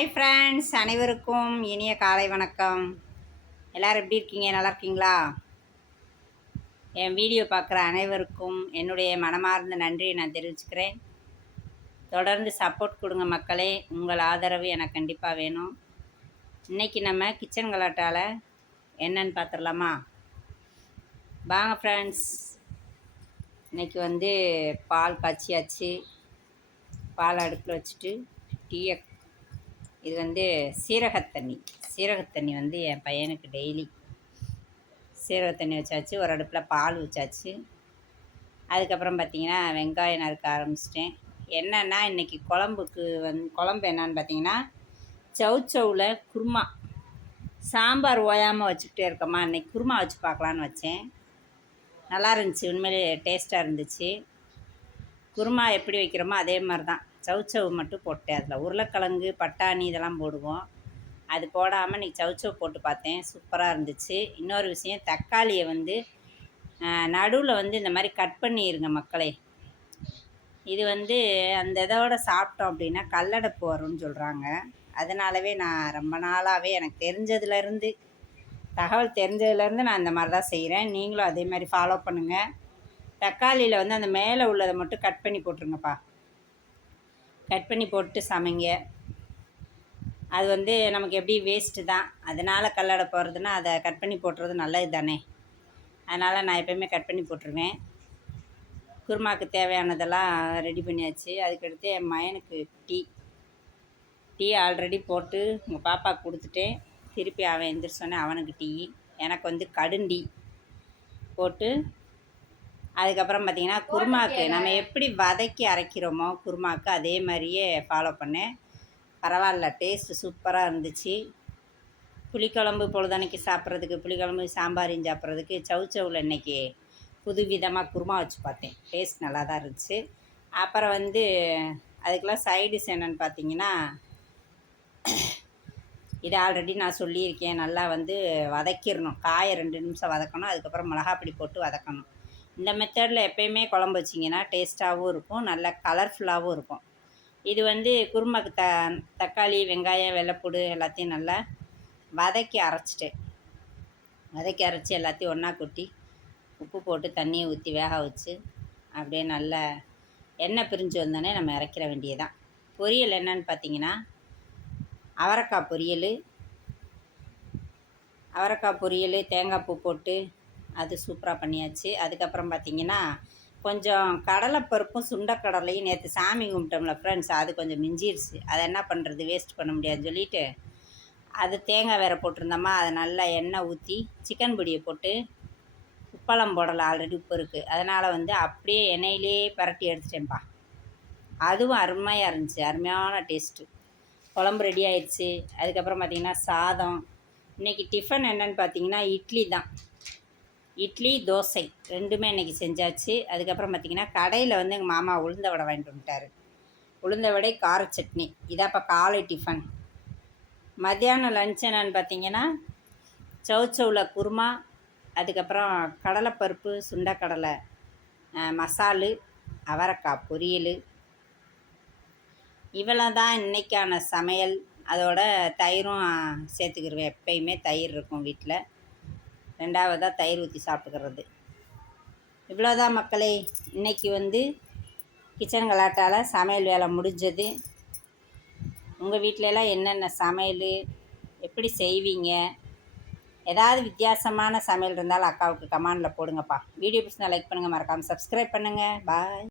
Hi friends அனைவருக்கும் இனிய காலை வணக்கம். எல்லோரும் எப்படி இருக்கீங்க? நல்லா இருக்கீங்களா? என் வீடியோ பார்க்குற அனைவருக்கும் என்னுடைய மனமார்ந்த நன்றியை நான் தெரிவிச்சுக்கிறேன். தொடர்ந்து சப்போர்ட் கொடுங்க மக்களே. உங்கள் ஆதரவு எனக்கு கண்டிப்பாக வேணும். இன்றைக்கி நம்ம கிச்சன் கலாட்டால் என்னன்னு பார்த்துடலாமா? வாங்க ஃப்ரெண்ட்ஸ் இன்றைக்கி வந்து பால் காய்ச்சியாச்சு பால் அடுப்பில் வச்சுட்டு டீயை இது வந்து சீரகத்தண்ணி சீரகத்தண்ணி வந்து என் பையனுக்கு டெய்லி சீரகத்தண்ணி வச்சாச்சு ஒரு அடுப்பில் பால் வச்சாச்சு. அதுக்கப்புறம் பார்த்திங்கன்னா வெங்காயம் நறுக்க ஆரம்பிச்சிட்டேன். என்னென்னா இன்றைக்கி குழம்புக்கு வந் குழம்பு என்னான்னு பார்த்தீங்கன்னா சவுச்சவில் குருமா. சாம்பார் ஓயாமல் வச்சுக்கிட்டே இருக்கோமா இன்றைக்கி குருமா வச்சு பார்க்கலான்னு வச்சேன். நல்லா இருந்துச்சு உண்மையிலே டேஸ்ட்டாக இருந்துச்சு. குருமா எப்படி வைக்கிறோமோ அதே மாதிரி தான். சவுச்சவு மட்டும் போட்டேன். அதில் உருளைக்கிழங்கு பட்டாணி இதெல்லாம் போடுவோம். அது போடாமல் இன்றைக்கி சவுச்சவு போட்டு பார்த்தேன். சூப்பராக இருந்துச்சு. இன்னொரு விஷயம் தக்காளியை வந்து நடுவில் வந்து இந்த மாதிரி கட் பண்ணிடுங்க மக்களே. இது வந்து அந்த இதோட சாப்பிட்டோம் அப்படின்னா கல்லடைப்பு வரும்னு சொல்கிறாங்க அதனாலவே நான் ரொம்ப நாளாகவே எனக்கு தெரிஞ்சதுலேருந்து தகவல் தெரிஞ்சதுலேருந்து நான் இந்த மாதிரி தான் செய்கிறேன் நீங்களும் அதே மாதிரி ஃபாலோ பண்ணுங்கள் தக்காளியில் வந்து அந்த மேலே உள்ளதை மட்டும் கட் பண்ணி போட்டுருங்கப்பா. கட் பண்ணி போட்டு சமைங்க. அது வந்து நமக்கு எப்படி வேஸ்ட்டு தான். அதனால் கல்லடை போடுறதுன்னா அதை கட் பண்ணி போட்டுறது நல்லது தானே அதனால் நான் எப்போயுமே கட் பண்ணி போட்டுருவேன். குருமாவுக்கு தேவையானதெல்லாம் ரெடி பண்ணியாச்சு. அதுக்கடுத்து என் மயனுக்கு டீ. டீ ஆல்ரெடி போட்டு உங்கள் பாப்பா கொடுத்துட்டேன். திருப்பி அவன் எந்திரிச்சோன்னே அவனுக்கு டீ. எனக்கு வந்து கடுண்டி போட்டு அதுக்கப்புறம் பார்த்திங்கன்னா குருமாக்கு நம்ம எப்படி வதக்கி அரைக்கிறோமோ குருமாக்கு அதே மாதிரியே ஃபாலோ பண்ணேன். பரவாயில்ல டேஸ்ட்டு சூப்பராக இருந்துச்சு. புளிக்குழம்பு பொழுதன்னைக்கு சாப்பிட்றதுக்கு புளிக்குழம்பு சாம்பாரியும் சாப்பிட்றதுக்கு சவுச்சவில் இன்றைக்கி புது விதமாக குருமா வச்சு பார்த்தேன். டேஸ்ட் நல்லா தான் இருந்துச்சு. அப்புறம் வந்து அதுக்கெலாம் சைடிஸ் என்னென்னு பார்த்தீங்கன்னா இது ஆல்ரெடி நான் சொல்லியிருக்கேன். நல்லா வந்து வதக்கிடணும். காயை ரெண்டு நிமிஷம் வதக்கணும். அதுக்கப்புறம் மிளகாப்பொடி போட்டு வதக்கணும். இந்த மெத்தடில் எப்போயுமே குழம்பு வச்சிங்கன்னா டேஸ்ட்டாகவும் இருக்கும் நல்ல கலர்ஃபுல்லாகவும் இருக்கும். இது வந்து குருமாக்கு த தக்காளி வெங்காயம் வெள்ளைப்பூடு எல்லாத்தையும் நல்லா வதக்கி அரைச்சிட்டேன் வதக்கி அரைச்சி எல்லாத்தையும் ஒன்றா கொட்டி உப்பு போட்டு தண்ணியை ஊற்றி வேக வச்சு அப்படியே நல்லா எண்ணெய் பிரிஞ்சு வந்தோடனே நம்ம இறக்கிற வேண்டியதான் பொரியல் என்னன்னு பார்த்தீங்கன்னா அவரைக்காய் பொரியல் அவரைக்காய் பொரியல் தேங்காய் பூ போட்டு அது சூப்பராக பண்ணியாச்சு. அதுக்கப்புறம் பார்த்திங்கன்னா கொஞ்சம் கடலைப்பருப்பும் சுண்டக்கடலையும் நேற்று சாமி கும்பிட்டோம்ல ஃப்ரெண்ட்ஸ் அது கொஞ்சம் மிஞ்சிருச்சு. அதை என்ன பண்ணுறது வேஸ்ட் பண்ண முடியாதுன்னு சொல்லிவிட்டு அது தேங்காய் வேறு போட்டிருந்தோமா அதை நல்லா எண்ணெய் ஊற்றி சிக்கன் பொடியை போட்டு உப்பளம் போடலை ஆல்ரெடி உப்பு இருக்குது அதனால் வந்து அப்படியே எண்ணெயிலே பரட்டி எடுத்துட்டேன்ப்பா. அதுவும் அருமையாக இருந்துச்சு அருமையான டேஸ்ட்டு குழம்பு ரெடி ஆயிடுச்சு. அதுக்கப்புறம் பார்த்திங்கன்னா சாதம். இன்றைக்கி டிஃபன் என்னென்னு பார்த்தீங்கன்னா இட்லி தான். இட்லி தோசை ரெண்டுமே இன்றைக்கி செஞ்சாச்சு. அதுக்கப்புறம் பார்த்திங்கன்னா கடையில் வந்து எங்கள் மாமா உளுந்த வடை வாங்கிட்டு வந்துட்டார். உளுந்த வடை கார சட்னி. இதாப்போ காலை டிஃபன் மத்தியானம் லஞ்ச் என்னன்னு பார்த்தீங்கன்னா சவுச்சவில் குருமா அதுக்கப்புறம் கடலைப்பருப்பு சுண்டக்கடலை மசாலு அவரைக்காய் பொரியல். இவ்வளோ தான் இன்றைக்கான சமையல். அதோட தயிரும் சேர்த்துக்கிருவேன். எப்பயுமே தயிர் இருக்கும் வீட்டில் ரெண்டாவதாக தயிர் ஊற்றி சாப்பிட்டுக்கிறது இவ்வளோதான் மக்களே இன்றைக்கி வந்து கிச்சன் கலாட்டால் சமையல் வேலை முடிஞ்சது. உங்கள் வீட்டிலலாம் என்னென்ன சமையல் எப்படி செய்வீங்க? ஏதாவது வித்தியாசமான சமையல் இருந்தாலும் அக்காவுக்கு கமாண்டில் போடுங்கப்பா. வீடியோ பிடிச்சினா லைக் பண்ணுங்கள் மறக்காமல் சப்ஸ்கிரைப் பண்ணுங்கள் பாய்